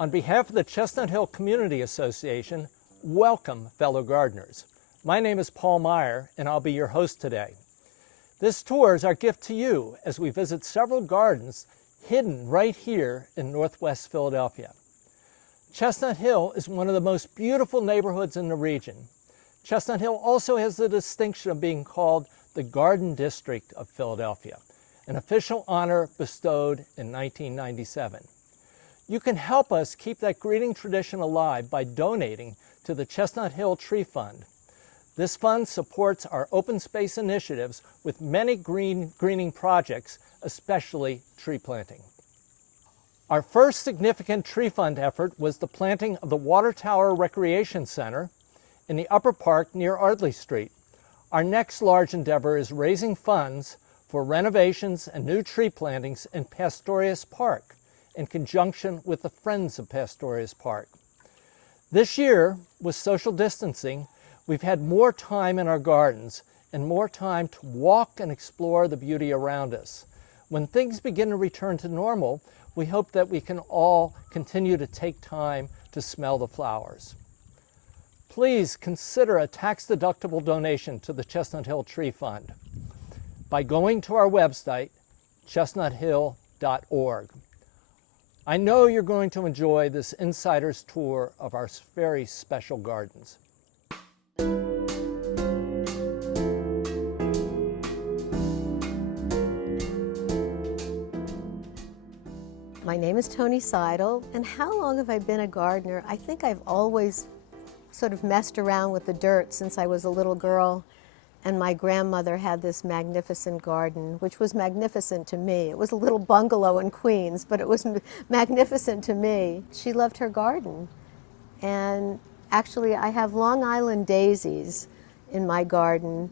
On behalf of the Chestnut Hill Community Association, welcome, fellow gardeners. My name is Paul Meyer, and I'll be your host today. This tour is our gift to you as we visit several gardens hidden right here in Northwest Philadelphia. Chestnut Hill is one of the most beautiful neighborhoods in the region. Chestnut Hill also has the distinction of being called the Garden District of Philadelphia, an official honor bestowed in 1997. You can help us keep that greeting tradition alive by donating to the Chestnut Hill Tree Fund. This fund supports our open space initiatives with many greening projects, especially tree planting. Our first significant tree fund effort was the planting of the Water Tower Recreation Center in the Upper Park near Ardley Street. Our next large endeavor is raising funds for renovations and new tree plantings in Pastorius Park in conjunction with the Friends of Pastorius Park. This year, with social distancing, we've had more time in our gardens and more time to walk and explore the beauty around us. When things begin to return to normal, we hope that we can all continue to take time to smell the flowers. Please consider a tax-deductible donation to the Chestnut Hill Tree Fund by going to our website, chestnuthill.org. I know you're going to enjoy this insider's tour of our very special gardens. My name is Toni Seidel, and how long have I been a gardener? I think I've always sort of messed around with the dirt since I was a little girl, and my grandmother had this magnificent garden, which was magnificent to me. It was a little bungalow in Queens, but it was magnificent to me. She loved her garden, and actually I have Long Island daisies in my garden,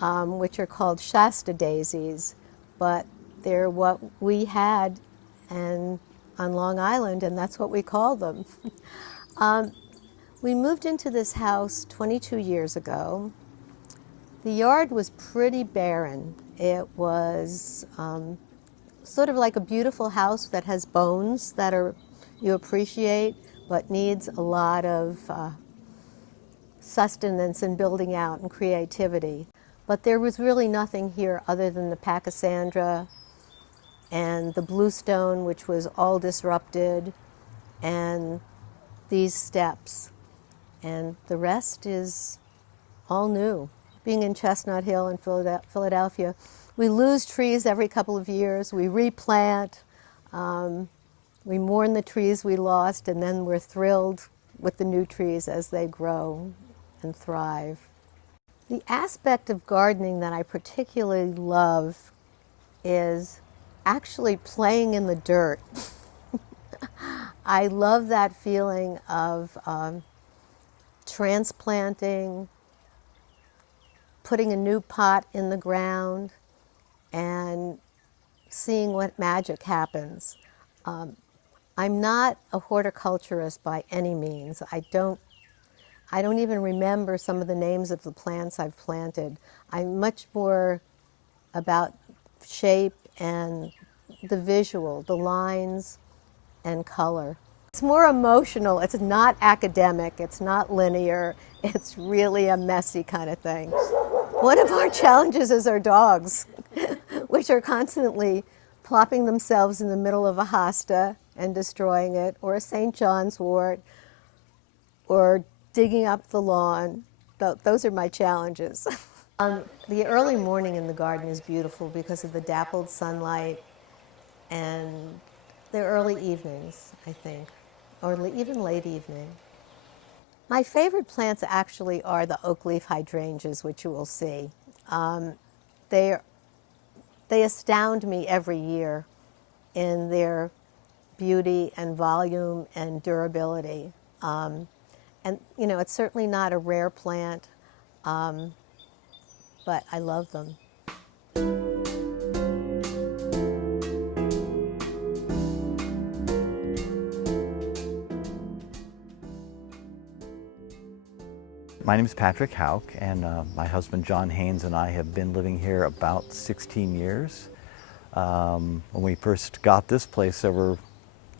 which are called Shasta daisies, but they're what we had and on Long Island, and that's what we call them. We moved into this house 22 years ago. The yard was pretty barren. It was sort of like a beautiful house that has bones that you appreciate, but needs a lot of sustenance and building out and creativity. But there was really nothing here other than the Pachysandra and the bluestone, which was all disrupted, and these steps. And the rest is all new. Being in Chestnut Hill in Philadelphia, we lose trees every couple of years. We replant. We mourn the trees we lost, and then we're thrilled with the new trees as they grow and thrive. The aspect of gardening that I particularly love is actually playing in the dirt. I love that feeling of transplanting, putting a new pot in the ground, and seeing what magic happens. I'm not a horticulturist by any means. I don't even remember some of the names of the plants I've planted. I'm much more about shape and the visual, the lines and color. It's more emotional. It's not academic. It's not linear. It's really a messy kind of thing. One of our challenges is our dogs, which are constantly plopping themselves in the middle of a hosta and destroying it, or a St. John's wort, or digging up the lawn. Those are my challenges. The early morning in the garden is beautiful because of the dappled sunlight, and the early evenings, I think, or even late evening. My favorite plants actually are the oak leaf hydrangeas, which you will see. They astound me every year in their beauty and volume and durability. And you know, it's certainly not a rare plant, but I love them. My name is Patrick Hauk, and my husband John Haynes and I have been living here about 16 years. When we first got this place, there were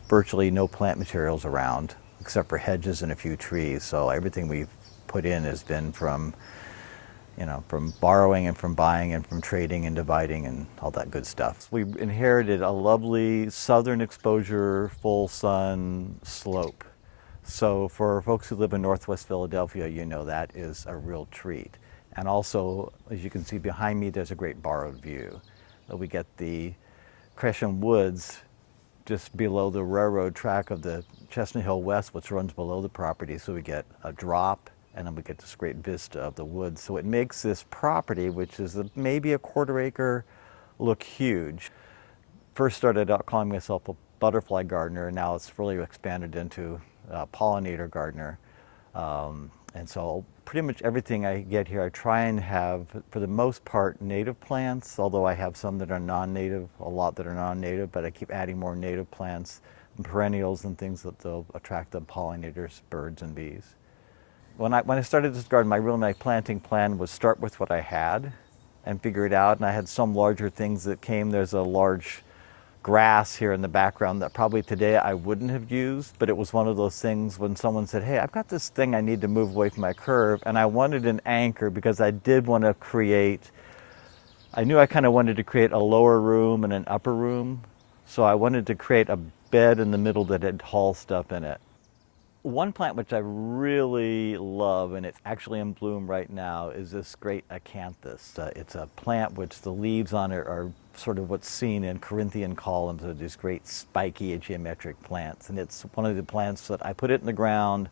virtually no plant materials around except for hedges and a few trees. So everything we've put in has been from, from borrowing and from buying and from trading and dividing and all that good stuff. We inherited a lovely southern exposure, full sun slope. So for folks who live in Northwest Philadelphia, that is a real treat. And also, as you can see behind me, there's a great borrowed view. We get the Gresham Woods just below the railroad track of the Chestnut Hill West, which runs below the property. So we get a drop, and then we get this great vista of the woods. So it makes this property, which is maybe a quarter acre, look huge. First started out calling myself a butterfly gardener, and now it's really expanded into a pollinator gardener. And so pretty much everything I get here, I try and have, for the most part, native plants, although I have some that are non-native, a lot that are non-native, but I keep adding more native plants and perennials and things that they'll attract the pollinators, birds and bees. When I started this garden, my planting plan was start with what I had and figure it out. And I had some larger things that came. There's a large grass here in the background that probably today I wouldn't have used, but it was one of those things when someone said, hey, I've got this thing I need to move away from my curb, and I wanted an anchor because I did want to I knew I kind of wanted to create a lower room and an upper room, so I wanted to create a bed in the middle that had tall stuff in it. One plant which I really love, and it's actually in bloom right now, is this great acanthus. It's a plant which the leaves on it are sort of what's seen in Corinthian columns, of these great spiky geometric plants. And it's one of the plants that I put it in the ground,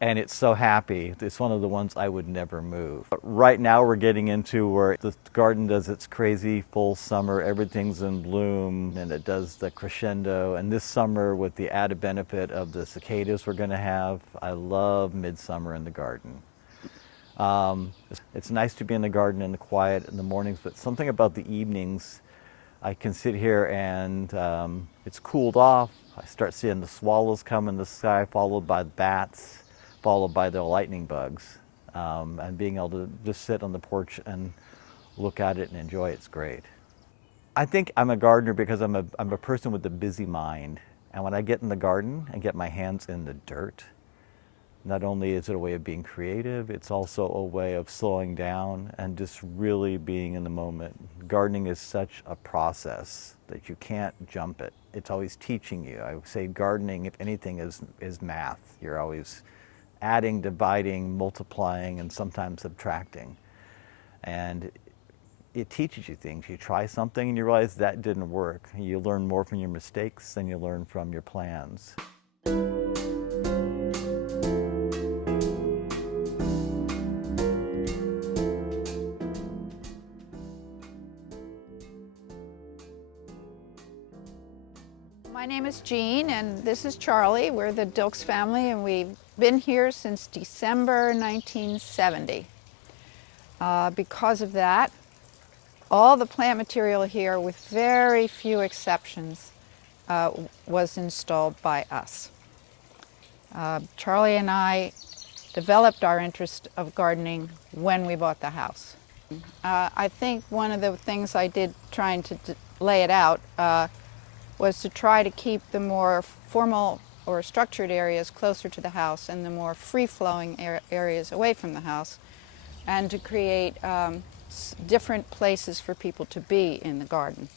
and it's so happy. It's one of the ones I would never move. But right now we're getting into where the garden does its crazy full summer, everything's in bloom, and it does the crescendo. And this summer, with the added benefit of the cicadas we're gonna have, I love midsummer in the garden. It's nice to be in the garden in the quiet in the mornings, but something about the evenings, I can sit here and it's cooled off. I start seeing the swallows come in the sky, followed by the bats, followed by the lightning bugs, and being able to just sit on the porch and look at it and enjoy it's great. I think I'm a gardener because I'm a person with a busy mind, and when I get in the garden and get my hands in the dirt, not only is it a way of being creative, it's also a way of slowing down and just really being in the moment. Gardening is such a process that you can't jump it. It's always teaching you. I would say gardening, if anything, is math. You're always adding, dividing, multiplying, and sometimes subtracting. And it teaches you things. You try something and you realize that didn't work. You learn more from your mistakes than you learn from your plans. My name is Jean, and this is Charlie. We're the Dilks family, and we've been here since December 1970. Because of that, all the plant material here, with very few exceptions, was installed by us. Charlie and I developed our interest of gardening when we bought the house. I think one of the things I did trying to lay it out was to try to keep the more formal or structured areas closer to the house and the more free-flowing areas away from the house, and to create different places for people to be in the garden.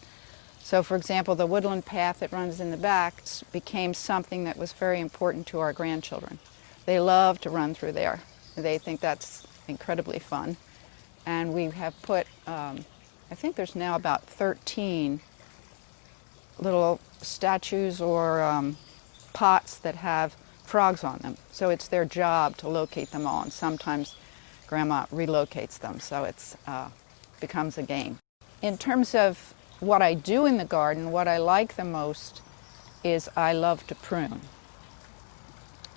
So, for example, the woodland path that runs in the back became something that was very important to our grandchildren. They love to run through there. They think that's incredibly fun. And we have put, I think there's now about 13 little statues or pots that have frogs on them. So it's their job to locate them all, and sometimes Grandma relocates them, so it's becomes a game. In terms of what I do in the garden, what I like the most is I love to prune.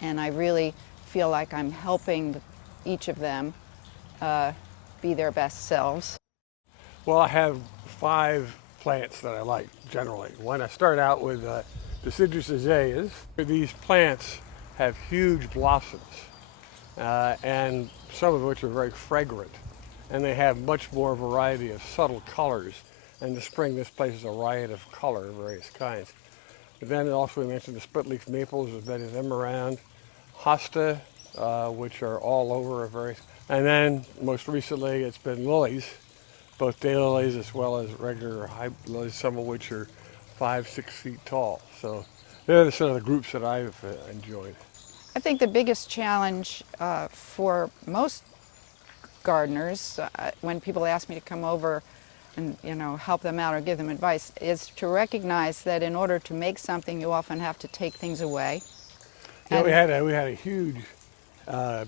And I really feel like I'm helping each of them be their best selves. Well, I have 5 plants that I like generally. When I start out with deciduous azaleas, these plants have huge blossoms, and some of which are very fragrant, and they have much more variety of subtle colors. In the spring, this place is a riot of color of various kinds. But then also we mentioned the split-leaf maples, there's many of them around. Hosta, which are all over and then most recently it's been lilies, both daylilies as well as regular high lilies, some of which are 5-6 feet tall. So they're the sort of the groups that I've enjoyed. I think the biggest challenge for most gardeners, when people ask me to come over and help them out or give them advice, is to recognize that in order to make something, you often have to take things away. Yeah, we had a huge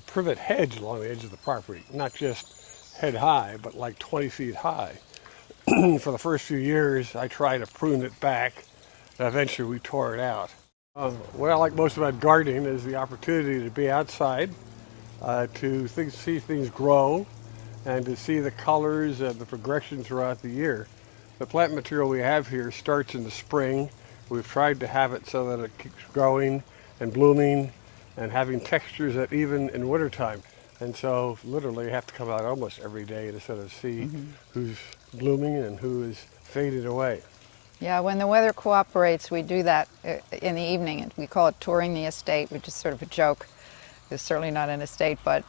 privet hedge along the edge of the property, not just head high, but like 20 feet high. For the first few years, I tried to prune it back, and eventually we tore it out. What I like most about gardening is the opportunity to be outside, to see things grow, and to see the colors and the progression throughout the year. The plant material we have here starts in the spring. We've tried to have it so that it keeps growing and blooming and having textures that even in wintertime. And so literally you have to come out almost every day to sort of see who's blooming and who is faded away. Yeah, when the weather cooperates, we do that in the evening, and we call it touring the estate, which is sort of a joke. It's certainly not an estate, but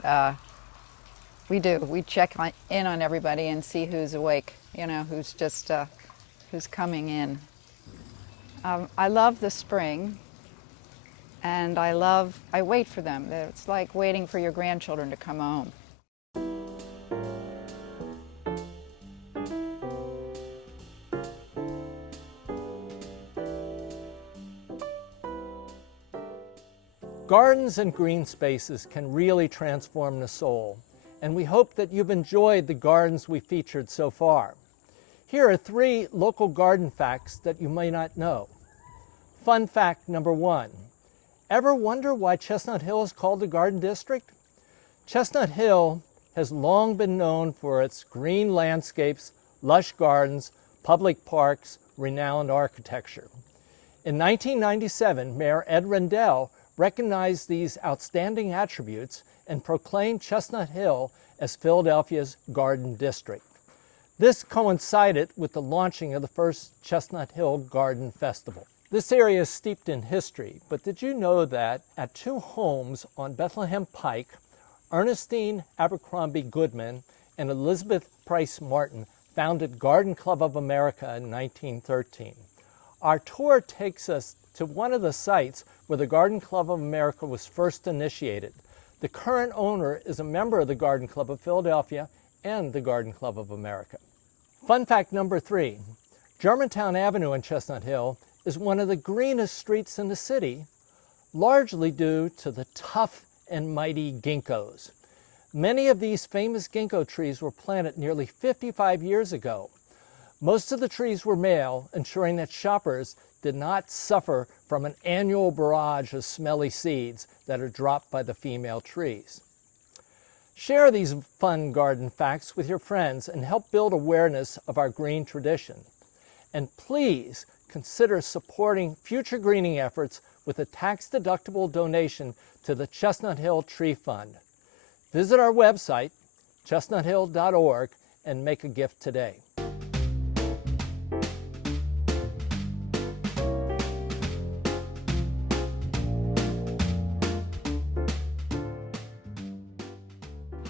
we do. We check in on everybody and see who's awake, who's just who's coming in. I love the spring, and I wait for them. It's like waiting for your grandchildren to come home. Gardens and green spaces can really transform the soul, and we hope that you've enjoyed the gardens we featured so far. Here are 3 local garden facts that you may not know. Fun fact number 1. Ever wonder why Chestnut Hill is called the Garden District? Chestnut Hill has long been known for its green landscapes, lush gardens, public parks, renowned architecture. In 1997, Mayor Ed Rendell recognized these outstanding attributes and proclaimed Chestnut Hill as Philadelphia's Garden District. This coincided with the launching of the first Chestnut Hill Garden Festival. This area is steeped in history, but did you know that at 2 homes on Bethlehem Pike, Ernestine Abercrombie Goodman and Elizabeth Price Martin founded Garden Club of America in 1913. Our tour takes us to one of the sites where the Garden Club of America was first initiated. The current owner is a member of the Garden Club of Philadelphia and the Garden Club of America. Fun fact number 3, Germantown Avenue in Chestnut Hill is one of the greenest streets in the city, largely due to the tough and mighty ginkgos. Many of these famous ginkgo trees were planted nearly 55 years ago. Most of the trees were male, ensuring that shoppers did not suffer from an annual barrage of smelly seeds that are dropped by the female trees. Share these fun garden facts with your friends and help build awareness of our green tradition. And please consider supporting future greening efforts with a tax-deductible donation to the Chestnut Hill Tree Fund. Visit our website, chestnuthill.org, and make a gift today.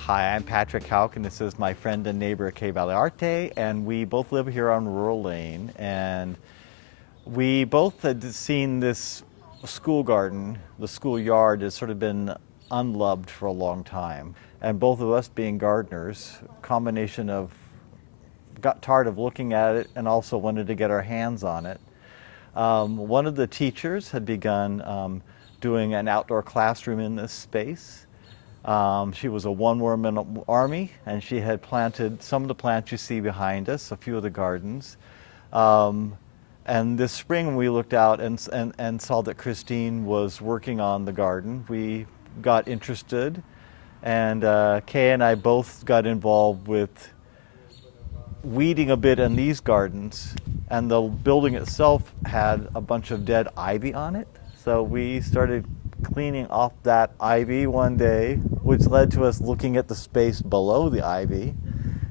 Hi, I'm Patrick Hauk, and this is my friend and neighbor Kay Arte, and we both live here on Rural Lane, and we both had seen this school garden, the schoolyard, has sort of been unloved for a long time. And both of us being gardeners, combination of got tired of looking at it and also wanted to get our hands on it. One of the teachers had begun doing an outdoor classroom in this space. She was a one-woman army, and she had planted some of the plants you see behind us, a few of the gardens. And this spring we looked out and saw that Christine was working on the garden. We got interested, and Kay and I both got involved with weeding a bit in these gardens, and the building itself had a bunch of dead ivy on it. So we started cleaning off that ivy one day, which led to us looking at the space below the ivy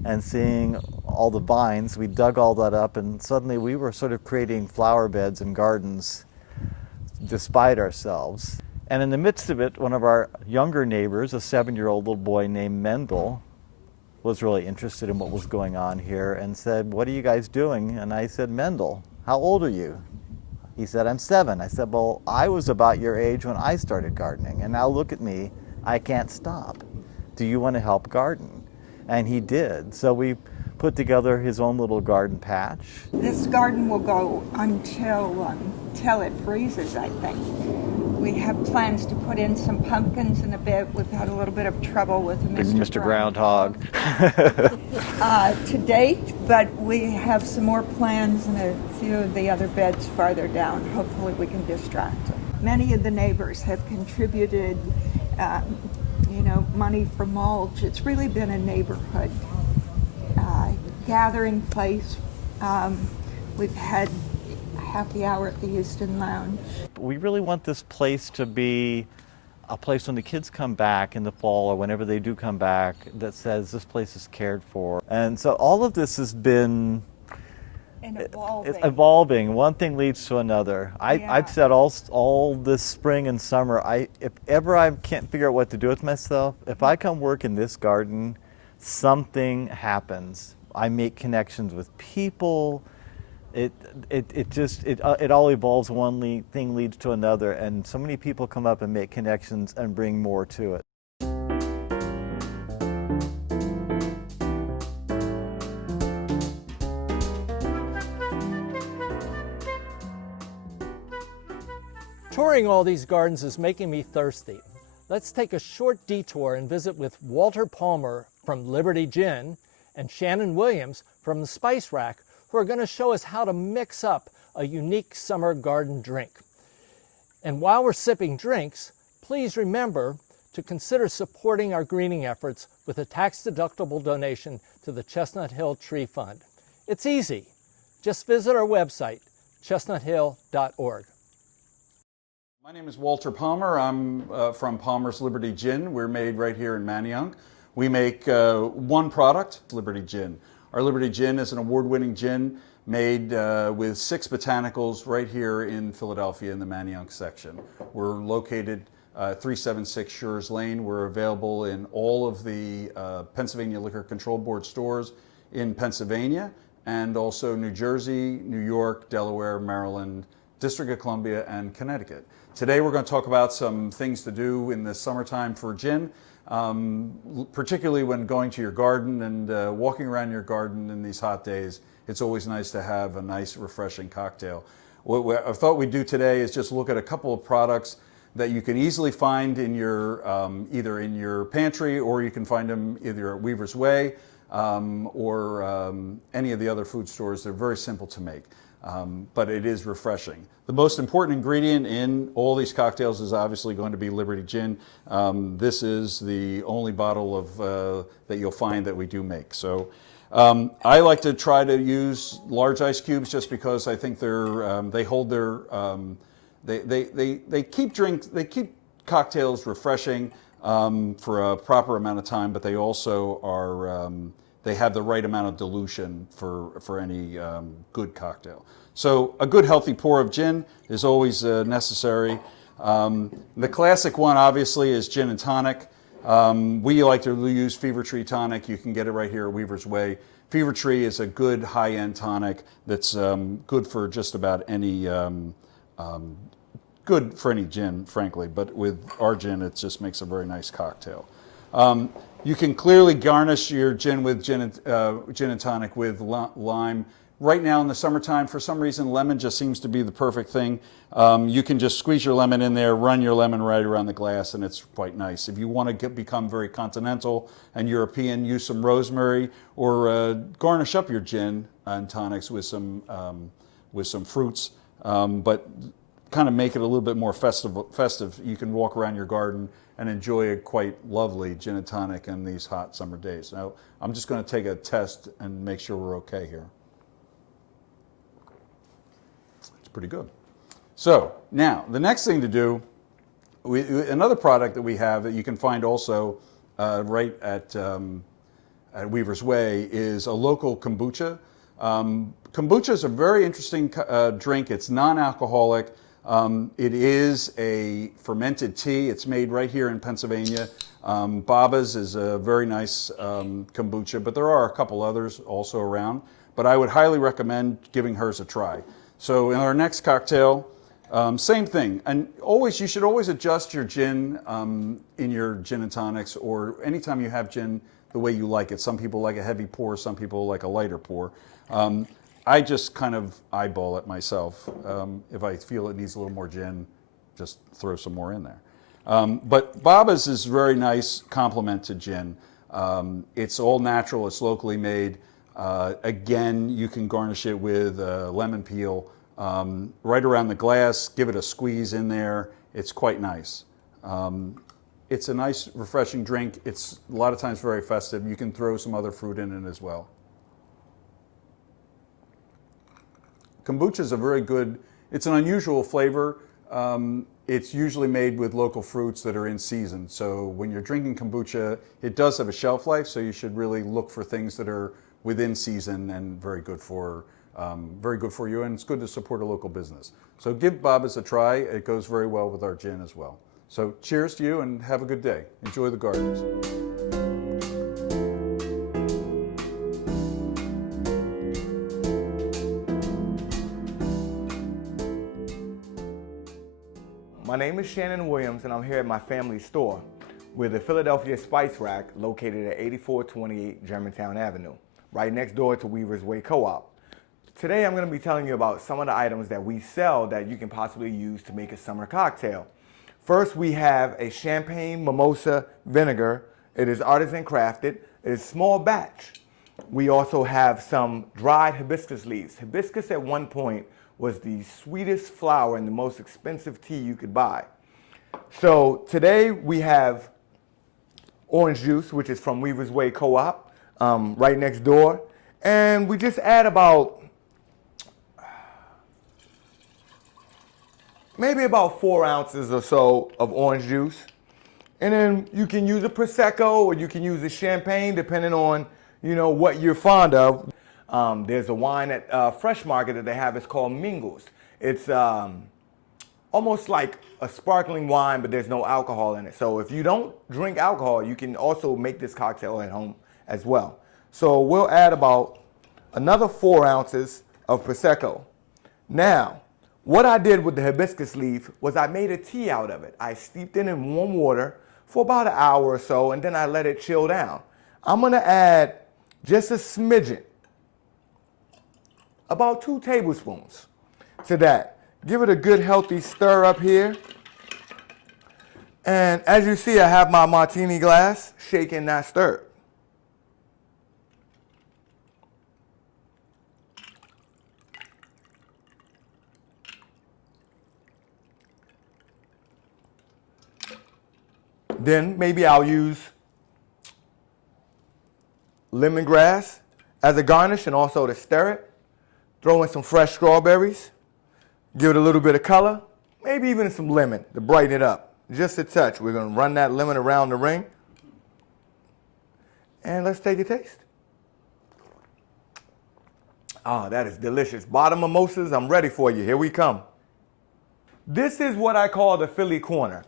and seeing all the vines. We dug all that up, and suddenly we were sort of creating flower beds and gardens despite ourselves. And in the midst of it, one of our younger neighbors, a 7-year-old little boy named Mendel, was really interested in what was going on here and said, "What are you guys doing?" And I said, "Mendel, how old are you?" He said, "I'm 7. I said, "Well, I was about your age when I started gardening, and now look at me, I can't stop. Do you want to help garden?" And he did. So we put together his own little garden patch. This garden will go until it freezes, I think. We have plans to put in some pumpkins in a bit. We've had a little bit of trouble with Mr. Groundhog. To date, but we have some more plans in a few of the other beds farther down. Hopefully we can distract them. Many of the neighbors have contributed money for mulch. It's really been a neighborhood gathering place. We've had a happy hour at the Houston Lounge. We really want this place to be a place when the kids come back in the fall or whenever they do come back that says this place is cared for. And so all of this has been evolving. One thing leads to another. I've said all this spring and summer, if ever I can't figure out what to do with myself, if I come work in this garden, something happens. I make connections with people. It all evolves. One thing leads to another, and so many people come up and make connections and bring more to it. Touring all these gardens is making me thirsty. Let's take a short detour and visit with Walter Palmer from Liberty Gin and Shannon Williams from the Spice Rack, who are going to show us how to mix up a unique summer garden drink. And while we're sipping drinks, please remember to consider supporting our greening efforts with a tax-deductible donation to the Chestnut Hill Tree Fund. It's easy. Just visit our website, chestnuthill.org. My name is Walter Palmer. I'm from Palmer's Liberty Gin. We're made right here in Manayunk. We make one product, Liberty Gin. Our Liberty Gin is an award-winning gin made with 6 botanicals right here in Philadelphia in the Manayunk section. We're located 376 Shures Lane. We're available in all of the Pennsylvania Liquor Control Board stores in Pennsylvania and also New Jersey, New York, Delaware, Maryland, District of Columbia, and Connecticut. Today we're going to talk about some things to do in the summertime for gin, particularly when going to your garden and walking around your garden in these hot days. It's always nice to have a nice, refreshing cocktail. What I thought we'd do today is just look at a couple of products that you can easily find in your either in your pantry, or you can find them either at Weaver's Way or any of the other food stores. They're very simple to make. But it is refreshing. The most important ingredient in all these cocktails is obviously going to be Liberty Gin. This is the only bottle of that you'll find that we do make. So I like to try to use large ice cubes just because I think they're they hold their they keep cocktails refreshing for a proper amount of time, but they also are they have the right amount of dilution for any good cocktail. So a good healthy pour of gin is always necessary. The classic one obviously is gin and tonic. We like to use Fever Tree tonic. You can get it right here at Weaver's Way. Fever Tree is a good high-end tonic that's good for just about any good for any gin, frankly, but with our gin it just makes a very nice cocktail. You can clearly garnish your gin with gin and tonic with lime. Right now in the summertime, for some reason, lemon just seems to be the perfect thing. You can just squeeze your lemon in there, run your lemon right around the glass, and it's quite nice. If you want to become very continental and European, use some rosemary, or garnish up your gin and tonics with some fruits, but kind of make it a little bit more festive. You can walk around your garden and enjoy a quite lovely gin and tonic in these hot summer days. Now, I'm just going to take a test and make sure we're okay here. It's pretty good. So now, the next thing to do, another product that we have that you can find also right at Weaver's Way is a local kombucha. Kombucha is a very interesting drink. It's non-alcoholic. It is a fermented tea. It's made right here in Pennsylvania. Baba's is a very nice kombucha, but there are a couple others also around. But I would highly recommend giving hers a try. So in our next cocktail, same thing. And you should always adjust your gin in your gin and tonics, or anytime you have gin the way you like it. Some people like a heavy pour, some people like a lighter pour. I just kind of eyeball it myself. If I feel it needs a little more gin, just throw some more in there. But Baba's is a very nice complement to gin. It's all natural, it's locally made. Again, you can garnish it with lemon peel right around the glass, give it a squeeze in there. It's quite nice. It's a nice, refreshing drink. It's a lot of times very festive. You can throw some other fruit in it as well. Kombucha is a very good, it's an unusual flavor. It's usually made with local fruits that are in season. So when you're drinking kombucha, it does have a shelf life, so you should really look for things that are within season and very good for you, and it's good to support a local business. So give Baba's a try. It goes very well with our gin as well. So cheers to you and have a good day. Enjoy the gardens. My name is Shannon Williams, and I'm here at my family store. We're the Philadelphia Spice Rack, located at 8428 Germantown Avenue, right next door to Weaver's Way Co-op. Today I'm going to be telling you about some of the items that we sell that you can possibly use to make a summer cocktail. First, we have a champagne mimosa vinegar. It is artisan crafted. It is small batch. We also have some dried hibiscus leaves. Hibiscus at one point was the sweetest flower and the most expensive tea you could buy. So today we have orange juice, which is from Weaver's Way Co-op, right next door. And we just add about maybe about 4 ounces or so of orange juice. And then you can use a Prosecco or you can use a champagne, depending on, what you're fond of. There's a wine at Fresh Market that they have. It's called Mingles. It's almost like a sparkling wine, but there's no alcohol in it. So if you don't drink alcohol, you can also make this cocktail at home as well. So we'll add about another 4 ounces of Prosecco. Now, what I did with the hibiscus leaf was I made a tea out of it. I steeped it in warm water for about an hour or so, and then I let it chill down. I'm gonna add just a smidgen, about 2 tablespoons to that. Give it a good healthy stir up here. And as you see, I have my martini glass shaken, not stirred. Then maybe I'll use lemongrass as a garnish and also to stir it. Throw in some fresh strawberries. Give it a little bit of color. Maybe even some lemon to brighten it up. Just a touch. We're going to run that lemon around the ring. And let's take a taste. Ah, that is delicious. Bottom mimosas, I'm ready for you. Here we come. This is what I call the Philly Corner.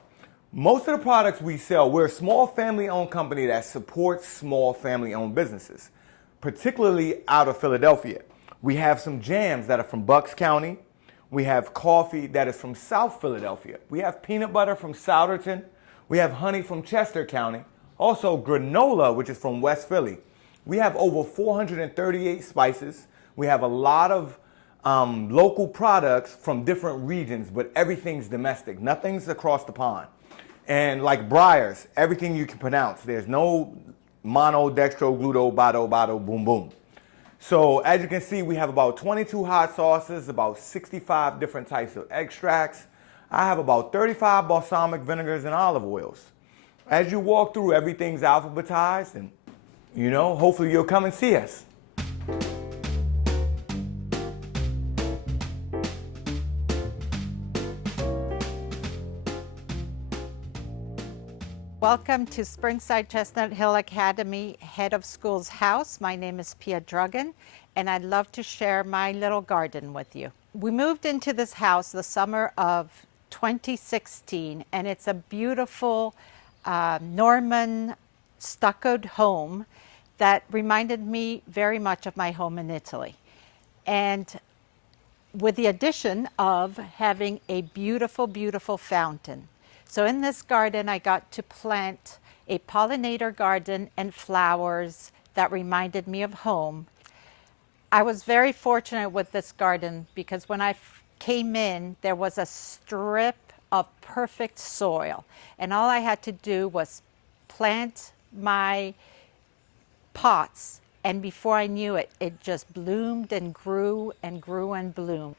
Most of the products we sell, we're a small family-owned company that supports small family-owned businesses, particularly out of Philadelphia. We have some jams that are from Bucks County. We have coffee that is from South Philadelphia. We have peanut butter from Souderton. We have honey from Chester County. Also granola, which is from West Philly. We have over 438 spices. We have a lot of local products from different regions, but everything's domestic. Nothing's across the pond. And like Breyers, everything you can pronounce. There's no mono, dextro, gluto, bado, bado, boom, boom. So as you can see, we have about 22 hot sauces, about 65 different types of extracts. I have about 35 balsamic vinegars and olive oils. As you walk through, everything's alphabetized, and hopefully you'll come and see us. Welcome to Springside Chestnut Hill Academy Head of School's house. My name is Pia Druggan, and I'd love to share my little garden with you. We moved into this house the summer of 2016, and it's a beautiful Norman stuccoed home that reminded me very much of my home in Italy. And with the addition of having a beautiful, beautiful fountain. So in this garden, I got to plant a pollinator garden and flowers that reminded me of home. I was very fortunate with this garden because when I came in, there was a strip of perfect soil. And all I had to do was plant my pots, and before I knew it, it just bloomed and grew and grew and bloomed.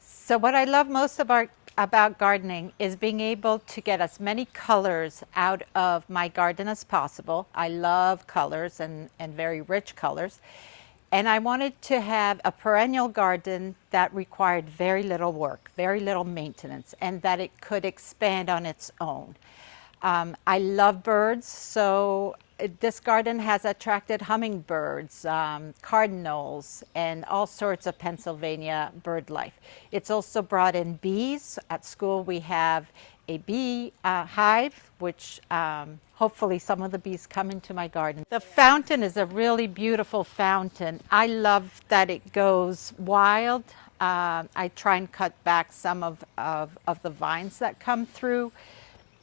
So what I love most about gardening is being able to get as many colors out of my garden as possible. I love colors and very rich colors. And I wanted to have a perennial garden that required very little work, very little maintenance, and that it could expand on its own. I love birds, so this garden has attracted hummingbirds, cardinals, and all sorts of Pennsylvania bird life. It's also brought in bees. At school we have a bee hive, which hopefully some of the bees come into my garden. The fountain is a really beautiful fountain. I love that it goes wild. I try and cut back some of the vines that come through.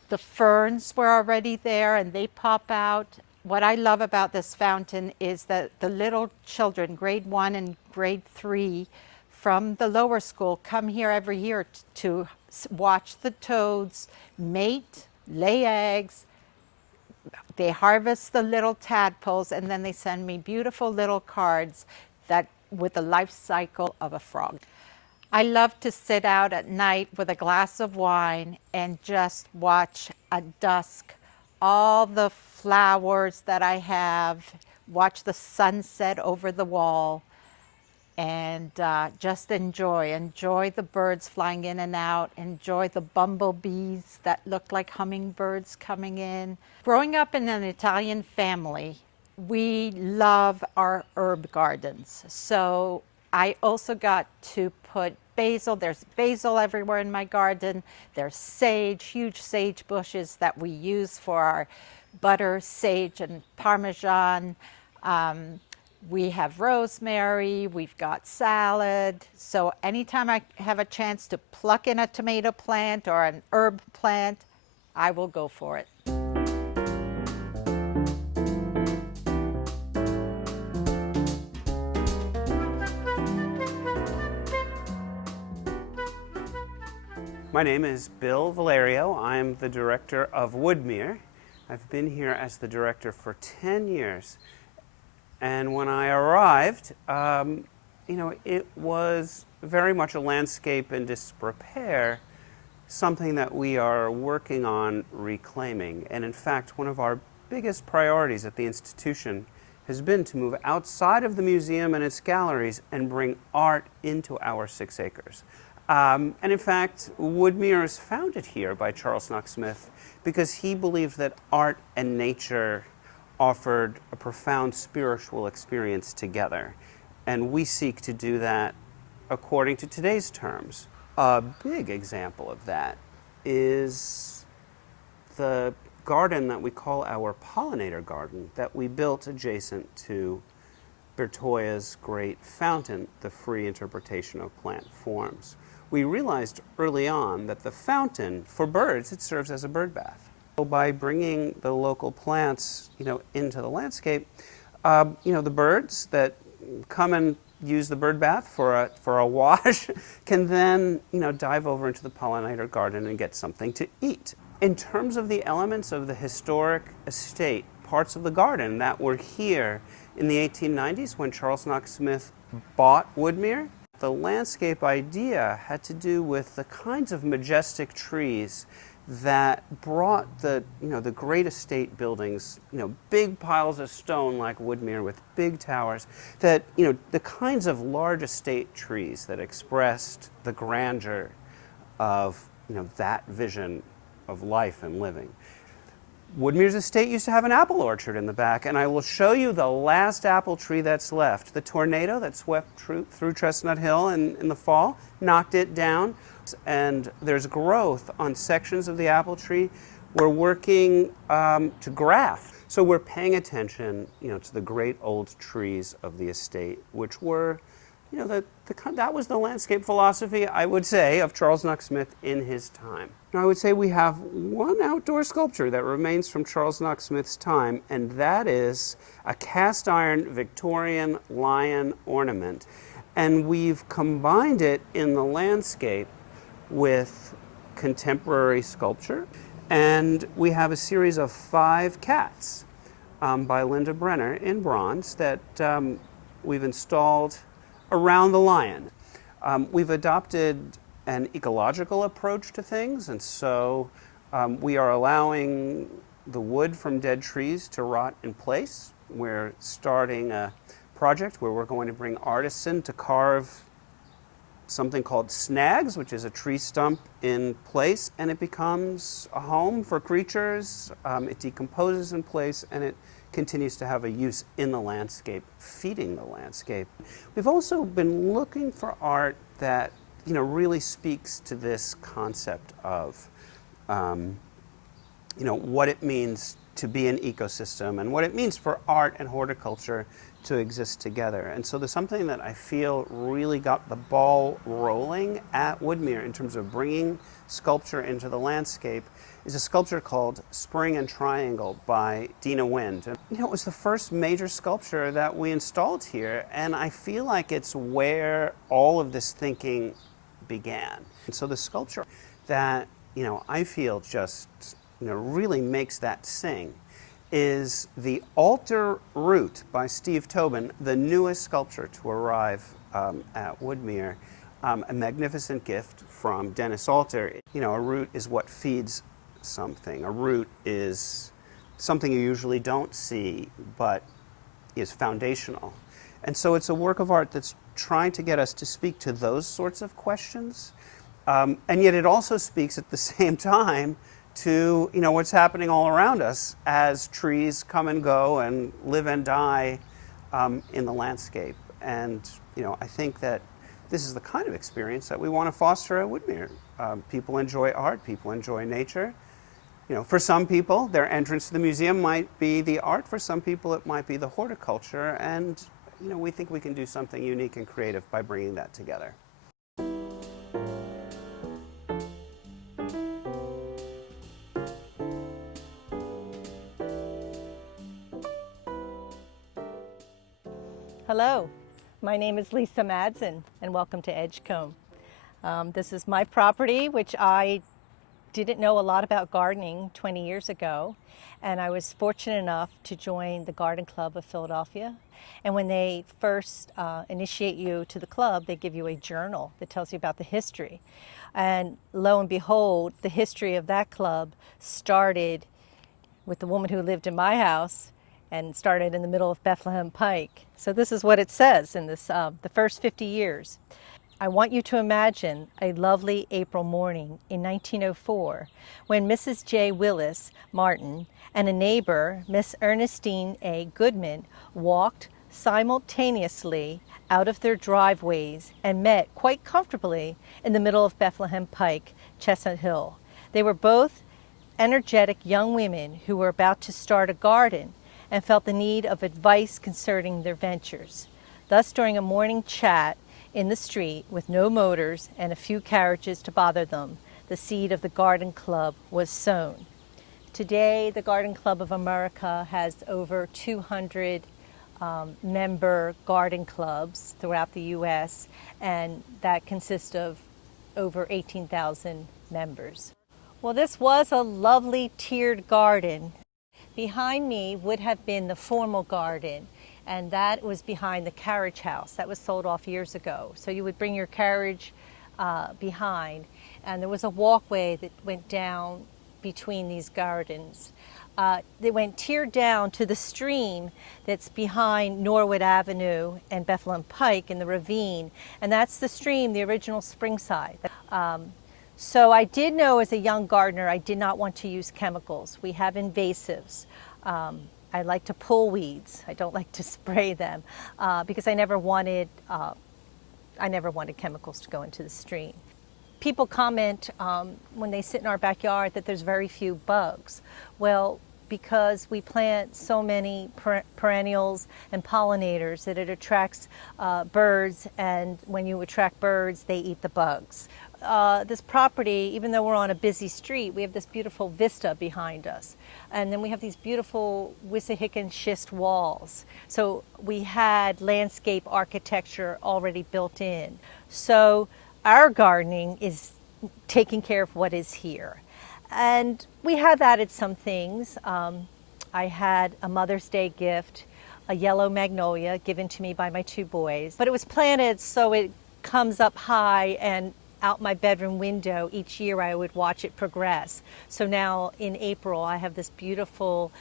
The ferns were already there and they pop out. What I love about this fountain is that the little children, grade 1 and grade 3 from the lower school, come here every year to watch the toads mate, lay eggs. They harvest the little tadpoles, and then they send me beautiful little cards that with the life cycle of a frog. I love to sit out at night with a glass of wine and just watch at dusk all the flowers that I have, watch the sunset over the wall, and just enjoy the birds flying in and out, enjoy the bumblebees that look like hummingbirds coming in. Growing up in an Italian family, we love our herb gardens. So I also got to put basil. There's basil everywhere in my garden. There's sage, huge sage bushes that we use for our butter, sage, and Parmesan. We have rosemary, we've got salad. So anytime I have a chance to pluck in a tomato plant or an herb plant, I will go for it. My name is Bill Valerio. I'm the director of Woodmere. I've been here as the director for 10 years. And when I arrived, it was very much a landscape in disrepair, something that we are working on reclaiming. And in fact, one of our biggest priorities at the institution has been to move outside of the museum and its galleries and bring art into our 6 acres. And in fact, Woodmere is founded here by Charles Knox Smith because he believed that art and nature offered a profound spiritual experience together. And we seek to do that according to today's terms. A big example of that is the garden that we call our pollinator garden that we built adjacent to Bertoia's great fountain, the free interpretation of plant forms. We realized early on that the fountain, for birds, it serves as a bird bath. So by bringing the local plants, into the landscape, the birds that come and use the bird bath for a wash can then, dive over into the pollinator garden and get something to eat. In terms of the elements of the historic estate, parts of the garden that were here in the 1890s when Charles Knox Smith bought Woodmere, the landscape idea had to do with the kinds of majestic trees that brought the great estate buildings, big piles of stone like Woodmere with big towers, that, the kinds of large estate trees that expressed the grandeur of, that vision of life and living. Woodmere's estate used to have an apple orchard in the back, and I will show you the last apple tree that's left. The tornado that swept through Chestnut Hill in the fall knocked it down, and there's growth on sections of the apple tree. We're working to graft. So we're paying attention, to the great old trees of the estate, which were, that was the landscape philosophy, I would say, of Charles Knox Smith in his time. Now, I would say we have one outdoor sculpture that remains from Charles Knox Smith's time, and that is a cast iron Victorian lion ornament. And we've combined it in the landscape with contemporary sculpture. And we have a series of 5 cats by Linda Brenner in bronze that we've installed around the lion. We've adopted an ecological approach to things, and so we are allowing the wood from dead trees to rot in place. We're starting a project where we're going to bring artists in to carve something called snags, which is a tree stump in place, and it becomes a home for creatures. It decomposes in place, and it continues to have a use in the landscape, feeding the landscape. We've also been looking for art that really speaks to this concept of what it means to be an ecosystem and what it means for art and horticulture to exist together. And so there's something that I feel really got the ball rolling at Woodmere in terms of bringing sculpture into the landscape is a sculpture called Spring and Triangle by Dina Wind. And, it was the first major sculpture that we installed here, and I feel like it's where all of this thinking began. And so the sculpture that, I feel just, really makes that sing is the Altar Root by Steve Tobin, the newest sculpture to arrive at Woodmere, a magnificent gift from Dennis Alter. A root is what feeds something. A root is something you usually don't see, but is foundational. And so it's a work of art that's trying to get us to speak to those sorts of questions, and yet it also speaks at the same time to what's happening all around us as trees come and go and live and die in the landscape. And I think that this is the kind of experience that we want to foster at Woodmere. People enjoy art, people enjoy nature. For some people, their entrance to the museum might be the art. For some people, it might be the horticulture. And we think we can do something unique and creative by bringing that together. Hello, my name is Lisa Madsen, and welcome to Edgecombe. This is my property, which I didn't know a lot about gardening 20 years ago, and I was fortunate enough to join the Garden Club of Philadelphia. And when they first initiate you to the club, they give you a journal that tells you about the history. And lo and behold, the history of that club started with the woman who lived in my house and started in the middle of Bethlehem Pike. So this is what it says in this, the first 50 years. I want you to imagine a lovely April morning in 1904 when Mrs. J. Willis Martin and a neighbor, Miss Ernestine A. Goodman, walked simultaneously out of their driveways and met quite comfortably in the middle of Bethlehem Pike, Chestnut Hill. They were both energetic young women who were about to start a garden and felt the need of advice concerning their ventures. Thus, during a morning chat in the street with no motors and a few carriages to bother them, the seed of the Garden Club was sown. Today, the Garden Club of America has over 200 member garden clubs throughout the U.S., and that consists of over 18,000 members. Well, this was a lovely tiered garden. Behind me would have been the formal garden, and that was behind the carriage house that was sold off years ago. So you would bring your carriage behind, and there was a walkway that went down between these gardens. They went tiered down to the stream that's behind Norwood Avenue and Bethlehem Pike in the ravine, and that's the stream, the original Springside. So I did know as a young gardener I did not want to use chemicals. We have invasives. I like to pull weeds. I don't like to spray them because I never wanted chemicals to go into the stream. People comment when they sit in our backyard that there's very few bugs. Well, because we plant so many perennials and pollinators that it attracts birds, and when you attract birds, they eat the bugs. This property, even though we're on a busy street, we have this beautiful vista behind us. And then we have these beautiful Wissahickon schist walls. So we had landscape architecture already built in. So our gardening is taking care of what is here. And we have added some things. I had a Mother's Day gift, a yellow magnolia given to me by my 2 boys. But it was planted so it comes up high and out my bedroom window. Each year I would watch it progress. So now in April I have this beautiful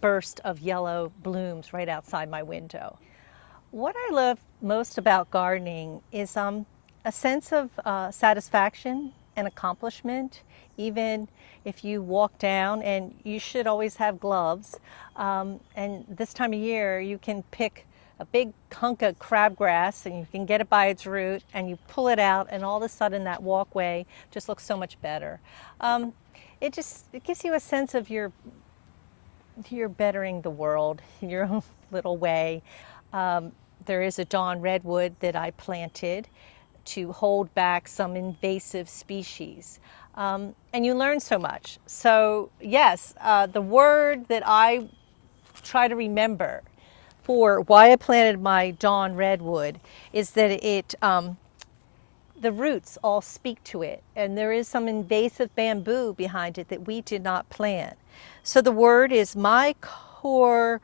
burst of yellow blooms right outside my window. What I love most about gardening is a sense of satisfaction and accomplishment, even if you walk down, and you should always have gloves. And this time of year you can pick a big hunk of crabgrass and you can get it by its root and you pull it out, and all of a sudden that walkway just looks so much better. It gives you a sense of you're bettering the world in your own little way. There is a dawn redwood that I planted to hold back some invasive species. And you learn so much. So yes, the word that I try to remember for why I planted my dawn redwood is that the roots all speak to it, and there is some invasive bamboo behind it that we did not plant. So the word is mycorrhiza,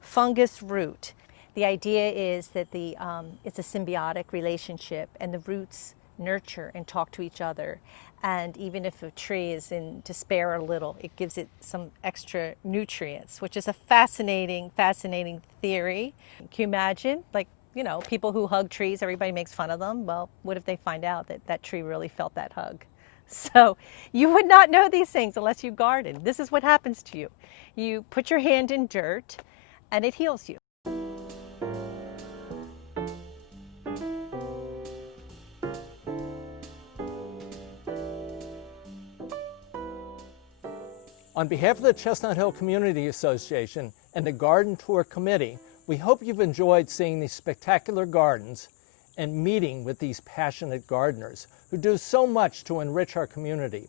fungus root. The idea is that it's a symbiotic relationship, and the roots nurture and talk to each other. And even if a tree is in despair a little, it gives it some extra nutrients, which is a fascinating theory. Can you imagine, people who hug trees, everybody makes fun of them. Well, what if they find out that that tree really felt that hug? So you would not know these things unless you garden. This is what happens to you. You put your hand in dirt and it heals you. On behalf of the Chestnut Hill Community Association and the Garden Tour Committee, we hope you've enjoyed seeing these spectacular gardens and meeting with these passionate gardeners who do so much to enrich our community.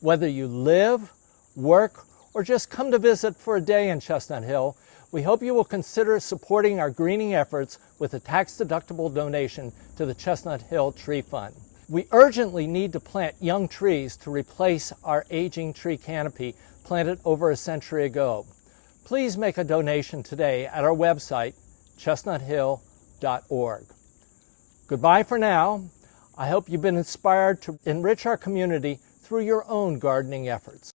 Whether you live, work, or just come to visit for a day in Chestnut Hill, we hope you will consider supporting our greening efforts with a tax-deductible donation to the Chestnut Hill Tree Fund. We urgently need to plant young trees to replace our aging tree canopy planted over a century ago. Please make a donation today at our website, chestnuthill.org. Goodbye for now. I hope you've been inspired to enrich our community through your own gardening efforts.